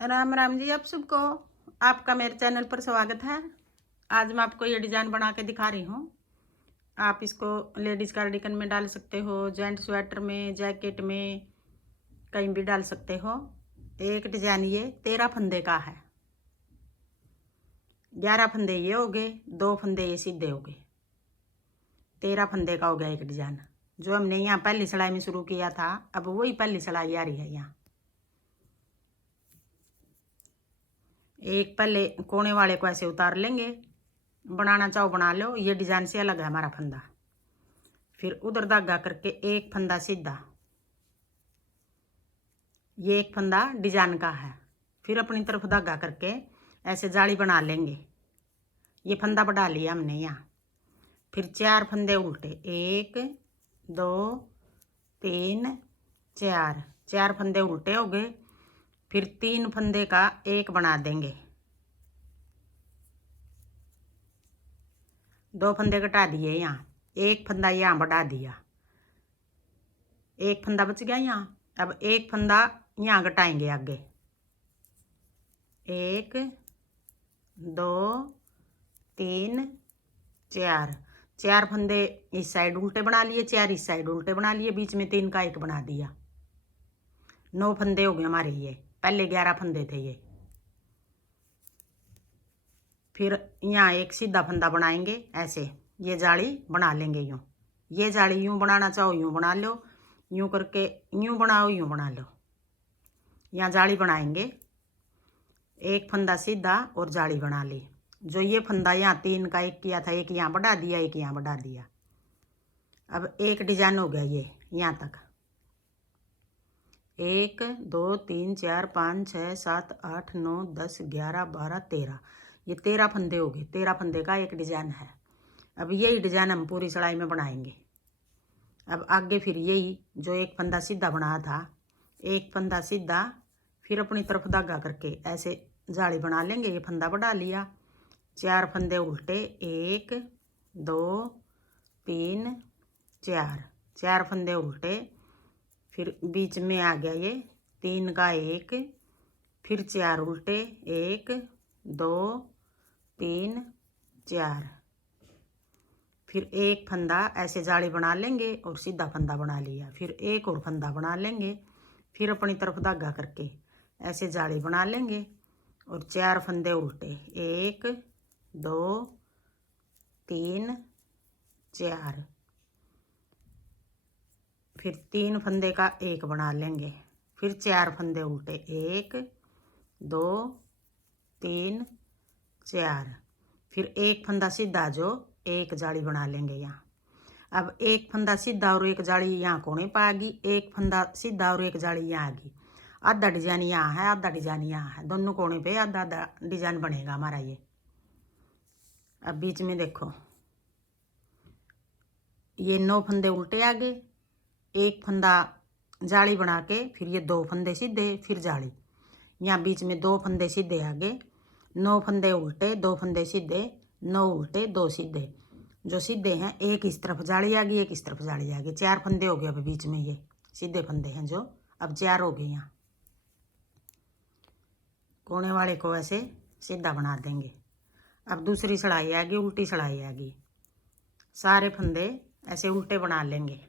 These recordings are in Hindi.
राम राम जी, आप सबको आपका मेरे चैनल पर स्वागत है। आज मैं आपको ये डिज़ाइन बना के दिखा रही हूँ। आप इसको लेडीज़ कार्डिगन में डाल सकते हो, जेंट स्वेटर में, जैकेट में, कहीं भी डाल सकते हो। एक डिज़ाइन ये 13 फंदे का है। 11 फंदे ये हो गए, 2 फंदे ये सीधे हो गए। 13 फंदे का हो गया एक डिज़ाइन। जो हमने यहाँ पहली सिलाई में शुरू किया था, अब वही पहली सिलाई आ रही है। यहाँ एक पहले कोने वाले को ऐसे उतार लेंगे। बनाना चाहो बना लो, ये डिज़ाइन से अलग है हमारा फंदा। फिर उधर धागा करके एक फंदा सीधा, ये एक फंदा डिजाइन का है। फिर अपनी तरफ धागा करके ऐसे जाली बना लेंगे। ये फंदा बढ़ा लिया हमने यहाँ। फिर 4 फंदे उल्टे, 1 2 3 4, 4 फंदे उल्टे हो गए। फिर 3 फंदे का एक बना देंगे। 2 फंदे घटा दिए यहाँ, एक फंदा यहाँ बढ़ा दिया, एक फंदा बच गया यहाँ। अब एक फंदा यहाँ घटाएंगे आगे, 1 2 3 4, 4 फंदे इस साइड उल्टे बना लिए, 4 इस साइड उल्टे बना लिए, बीच में 3 का एक बना दिया। 9 फंदे हो गए हमारे। ये पहले 11 फंदे थे ये। फिर यहाँ एक सीधा फंदा बनाएंगे ऐसे, ये जाली बना लेंगे यूँ। ये जाली यूँ बनाना चाहो यूँ बना लो, यूँ करके यूँ बनाओ यूँ बना लो। यहाँ जाली बनाएंगे, एक फंदा सीधा और जाली बना ली। जो ये फंदा यहाँ 3 का एक किया था, एक यहाँ बढ़ा दिया, एक यहाँ बढ़ा दिया। अब एक डिजाइन हो गया ये यहाँ तक। 1 2 3 4 5 6 7 8 9 10 11 12 13, ये 13 फंदे हो गए। 13 फंदे का एक डिजाइन है। अब यही डिजाइन हम पूरी सिलाई में बनाएंगे। अब आगे फिर यही जो एक फंदा सीधा बनाया था, एक फंदा सीधा, फिर अपनी तरफ धागा करके ऐसे जाली बना लेंगे। ये फंदा बढ़ा लिया, 4 फंदे उल्टे, 1 2 3 4, 4 फंदे उल्टे। फिर बीच में आ गया ये 3 का एक, फिर 4 उल्टे, 1 2 3 4, फिर एक फंदा ऐसे जाली बना लेंगे और सीधा फंदा बना लिया। फिर एक और फंदा बना लेंगे, फिर अपनी तरफ धागा करके ऐसे जाली बना लेंगे और 4 फंदे उल्टे, 1 2 3 4, फिर 3 फंदे का एक बना लेंगे। फिर 4 फंदे उल्टे, 1 2 3 4, फिर एक फंदा सीधा जो एक जाली बना लेंगे यहाँ। अब एक फंदा सीधा और एक जाली यहाँ कोने पर आ गई, एक फंदा सीधा और एक जाली यहाँ आ गई। आधा डिजाइन यहाँ है, आधा डिजाइन यहाँ है, दोनों कोने पे आधा आधा डिजाइन बनेगा हमारा ये। अब बीच में देखो ये 9 फंदे उल्टे आ गए, एक फंदा जाली बना के, फिर ये 2 फंदे सीधे, फिर जाली। यहाँ बीच में 2 फंदे सीधे आ गए, 9 फंदे उल्टे, 2 फंदे सीधे, 9 उल्टे 2 सीधे। जो सीधे हैं एक इस तरफ जाली आ गई, एक इस तरफ जाली आ गई। 4 फंदे हो गए। अब बीच में ये सीधे फंदे हैं जो, अब 4 हो गए। यहाँ कोने वाले को ऐसे सीधा बना देंगे। अब दूसरी सिलाई आ गई, उल्टी सिलाई आ गई। सारे फंदे ऐसे उल्टे बना लेंगे।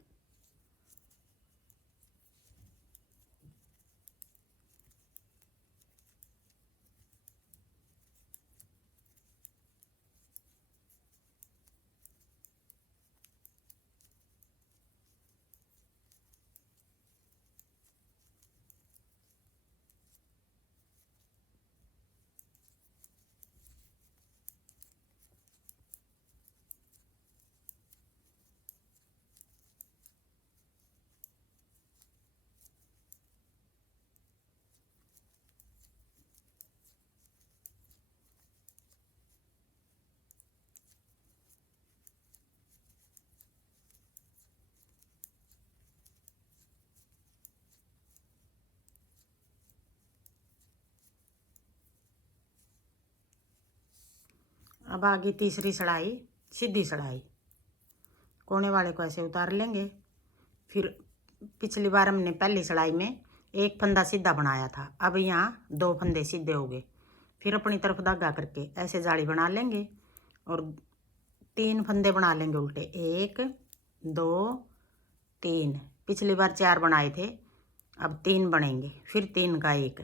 अब आ गई तीसरी सिलाई, सीधी सिलाई। कोने वाले को ऐसे उतार लेंगे। फिर पिछली बार हमने पहली सिलाई में एक फंदा सीधा बनाया था। अब यहाँ 2 फंदे सीधे हो गए। फिर अपनी तरफ धागा करके ऐसे जाली बना लेंगे और 3 फंदे बना लेंगे उल्टे। 1 2 3। पिछली बार 4 बनाए थे, अब 3 बनेंगे। फिर 3 का 1,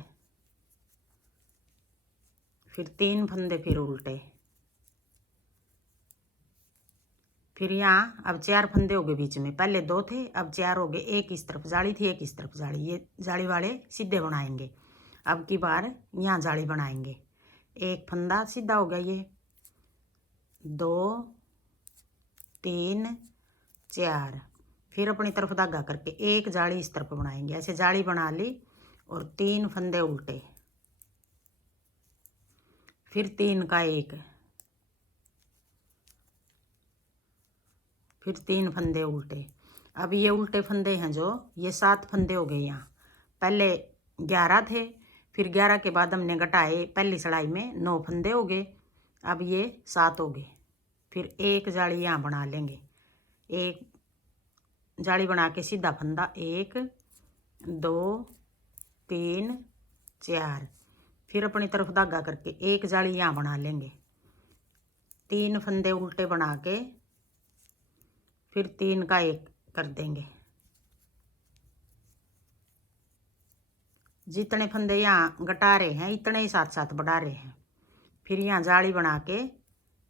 फिर 3 फंदे, फिर उल्टे। फिर यहाँ अब 4 फंदे हो गए बीच में। पहले 2 थे, अब 4 हो गए। एक इस तरफ जाली थी, एक इस तरफ जाली। ये जाली वाले सीधे बनाएंगे। अब की बार यहाँ जाली बनाएंगे। एक फंदा सीधा हो गया, ये 2 3 4। फिर अपनी तरफ धागा करके एक जाली इस तरफ बनाएंगे। ऐसे जाली बना ली और 3 फंदे उल्टे, फिर 3 का 1, फिर 3 फंदे उल्टे। अब ये उल्टे फंदे हैं जो, ये 7 फंदे हो गए। यहाँ पहले 11 थे, फिर 11 के बाद हमने घटाए, पहली सिलाई में 9 फंदे हो गए। अब ये 7 हो गए। फिर एक जाली यहाँ बना लेंगे। एक जाली बना के सीधा फंदा, 1 2 3 4। फिर अपनी तरफ धागा करके एक जाली यहाँ बना लेंगे। 3 फंदे उल्टे बना के फिर 3 का 1 कर देंगे। जितने फंदे यहाँ घटा रहे हैं इतने ही साथ साथ बढ़ा रहे हैं। फिर यहाँ जाली बना के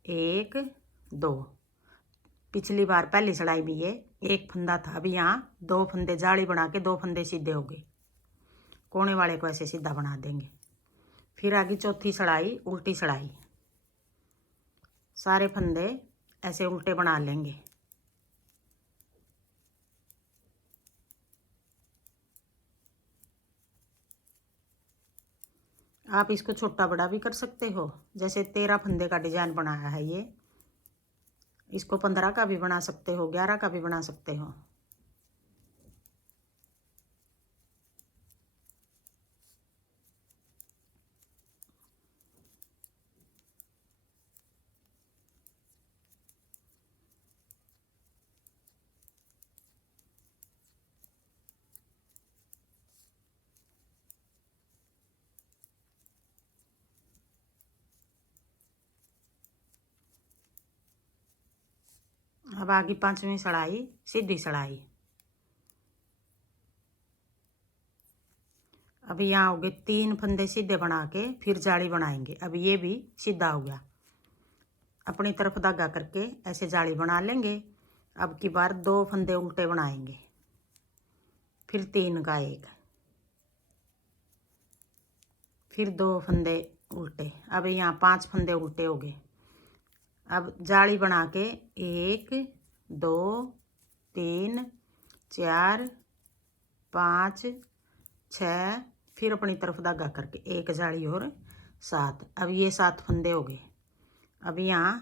1 2। पिछली बार पहली सिलाई में ये एक फंदा था, अभी यहाँ 2 फंदे जाली बना के 2 फंदे सीधे हो गए। कोने वाले को ऐसे सीधा बना देंगे। फिर आगे चौथी सिलाई उल्टी सिलाई, सारे फंदे ऐसे उल्टे बना लेंगे। आप इसको छोटा बड़ा भी कर सकते हो। जैसे 13 फंदे का डिजाइन बनाया है ये, इसको 15 का भी बना सकते हो, 11 का भी बना सकते हो। अब आगे 5वीं सिलाई सीधी सिलाई। अब यहाँ हो गए 3 फंदे सीधे बना के फिर जाली बनाएंगे। अब ये भी सीधा हो गया। अपनी तरफ धागा करके ऐसे जाली बना लेंगे। अब की बार 2 फंदे उल्टे बनाएंगे, फिर 3 का 1, फिर 2 फंदे उल्टे। अब यहाँ 5 फंदे उल्टे हो गए। अब जाली बना के 1 2 3 4 5 6। फिर अपनी तरफ धागा करके एक जाली और 7। अब ये 7 फंदे हो गए। अब यहाँ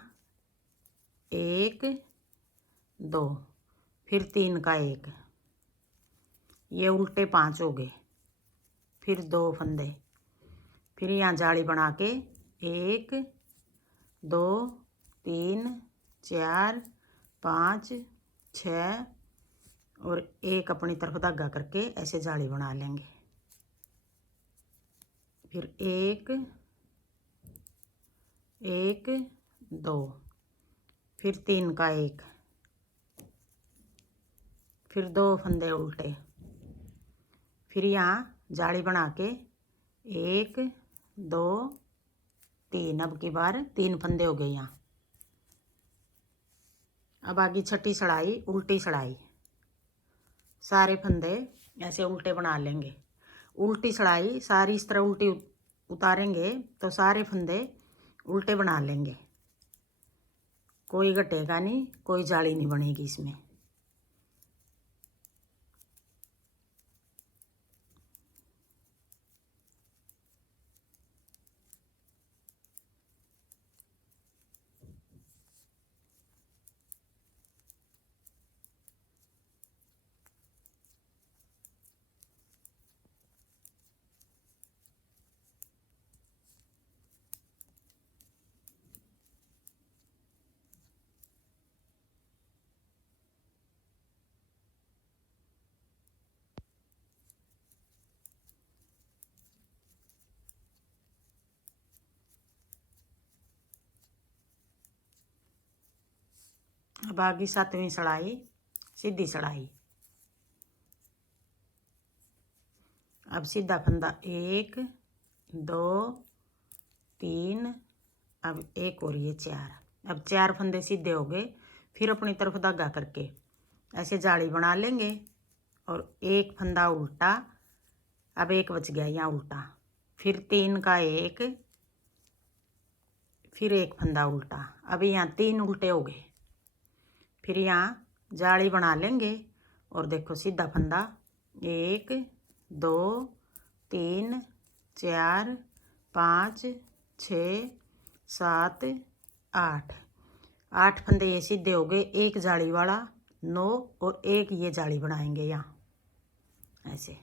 1 2, फिर 3 का 1, ये उल्टे 5 हो गए। फिर 2 फंदे, फिर यहाँ जाली बना के 1 2 3 4 5 6 और एक अपनी तरफ धागा करके ऐसे जाली बना लेंगे। फिर 1 1 2, फिर 3 का 1, फिर 2 फंदे उल्टे। फिर यहाँ जाली बना के 1 2 3। अब की बार 3 फंदे हो गए यहाँ। अब आगे छठी सिलाई उल्टी सिलाई, सारे फंदे ऐसे उल्टे बना लेंगे। उल्टी सिलाई सारी इस तरह उल्टी उतारेंगे तो सारे फंदे उल्टे बना लेंगे। कोई घटेगा नहीं, कोई जाली नहीं बनेगी इसमें। अब आगे 7वीं सलाई सीधी सलाई। अब सीधा फंदा 1 2 3, अब एक और ये 4। अब 4 फंदे सीधे हो गए। फिर अपनी तरफ धागा करके ऐसे जाली बना लेंगे और एक फंदा उल्टा। अब एक बच गया यहाँ उल्टा, फिर 3 का 1, फिर एक फंदा उल्टा। अब यहाँ 3 उल्टे हो गए। फिर यहाँ जाली बना लेंगे और देखो सीधा फंदा 1 2 3 4 5 6 7 8। 8 फंदे ये सीधे हो गए। एक जाली वाला 9 और एक ये जाली बनाएंगे यहाँ ऐसे।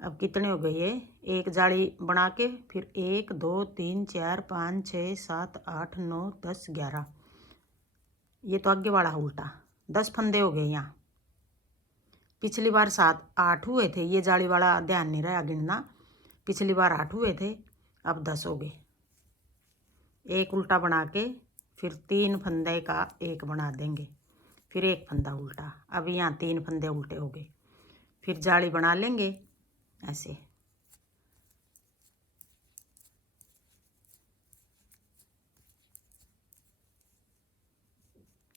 अब कितने हो गए ये? एक जाली बना के फिर 1 2 3 4 5 6 7 8 9 10 11। ये तो आगे वाला उल्टा 10 फंदे हो गए यहाँ। पिछली बार 7 8 हुए थे, ये जाली वाला ध्यान नहीं रहा गिनना। पिछली बार 8 हुए थे, अब 10 हो गए। एक उल्टा बना के फिर 3 फंदे का एक बना देंगे, फिर एक फंदा उल्टा। अब यहाँ 3 फंदे उल्टे हो गए। फिर जाली बना लेंगे ऐसे।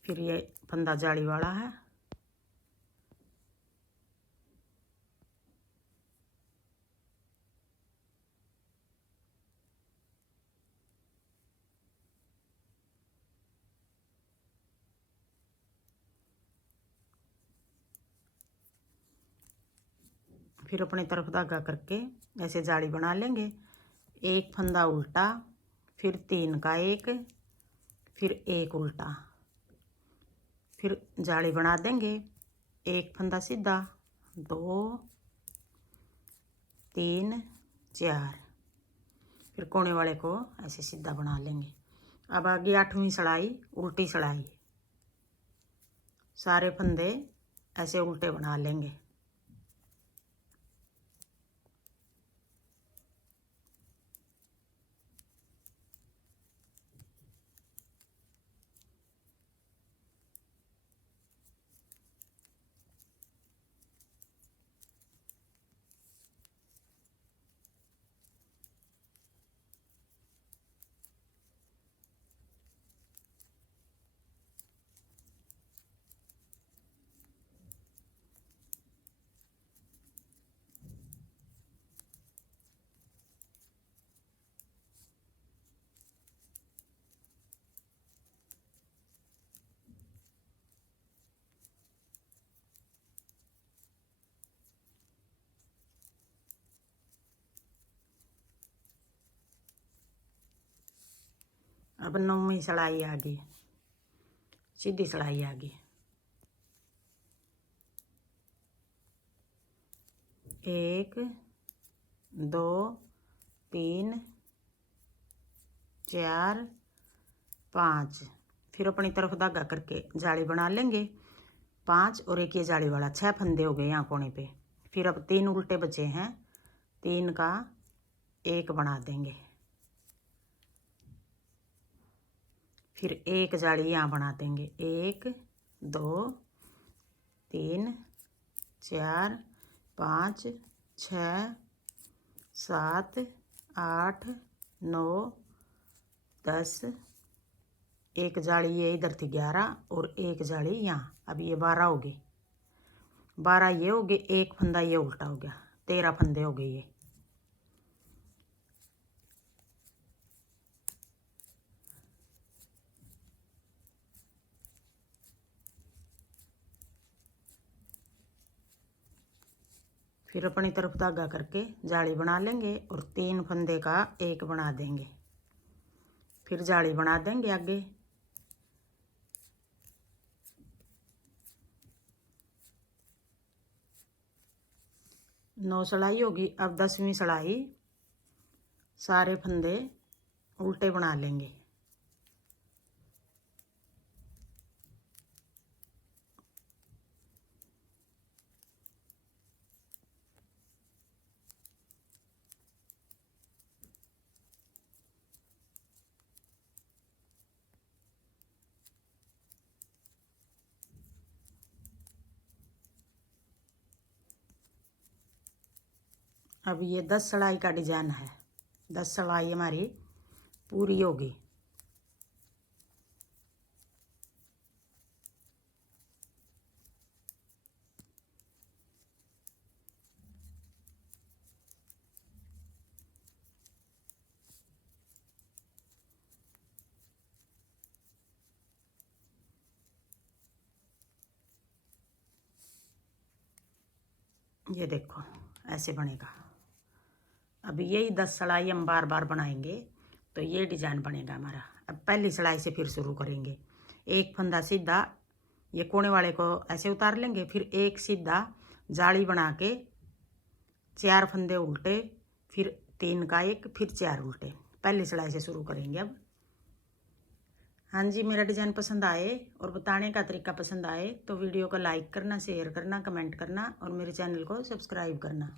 फिर ये फंदा जाली वाला है। फिर अपनी तरफ धागा करके ऐसे जाली बना लेंगे। एक फंदा उल्टा, फिर 3 का 1, फिर एक उल्टा, फिर जाली बना देंगे। एक फंदा सीधा 2 3 4, फिर कोने वाले को ऐसे सीधा बना लेंगे। अब आगे 8वीं सलाई उल्टी सलाई। सारे फंदे ऐसे उल्टे बना लेंगे। अब 9वीं सलाई आ गई, सीधी सलाई आ गई। 1 2 3 4 5। फिर अपनी तरफ धागा करके जाली बना लेंगे 5 और एक ये जाली वाला 6 फंदे हो गए यहाँ कोने पे। फिर अब 3 उल्टे बचे हैं, 3 का 1 बना देंगे। फिर एक जाली यहाँ बना देंगे। 1 2 3 4 5 6 7 8 9 10। एक जाली ये इधर थी 11 और एक जाली यहाँ। अब ये 12 हो गए। 12 ये हो गए, एक फंदा ये उल्टा हो गया, 13 फंदे हो गए ये। फिर अपनी तरफ धागा करके जाली बना लेंगे और 3 फंदे का एक बना देंगे। फिर जाली बना देंगे आगे। नौ सलाई होगी। अब 10वीं सलाई सारे फंदे उल्टे बना लेंगे। अब ये 10 सिलाई का डिजाइन है। 10 सिलाई हमारी पूरी होगी। ये देखो ऐसे बनेगा। अब यही 10 सिलाई हम बार बार बनाएंगे तो ये डिजाइन बनेगा हमारा। अब पहली सिलाई से फिर शुरू करेंगे। एक फंदा सीधा ये कोने वाले को ऐसे उतार लेंगे, फिर एक सीधा जाली बना के 4 फंदे उल्टे, फिर 3 का एक, फिर 4 उल्टे। पहली सिलाई से शुरू करेंगे अब। हाँ जी, मेरा डिज़ाइन पसंद आए और बताने का तरीका पसंद आए तो वीडियो को लाइक करना, शेयर करना, कमेंट करना और मेरे चैनल को सब्सक्राइब करना।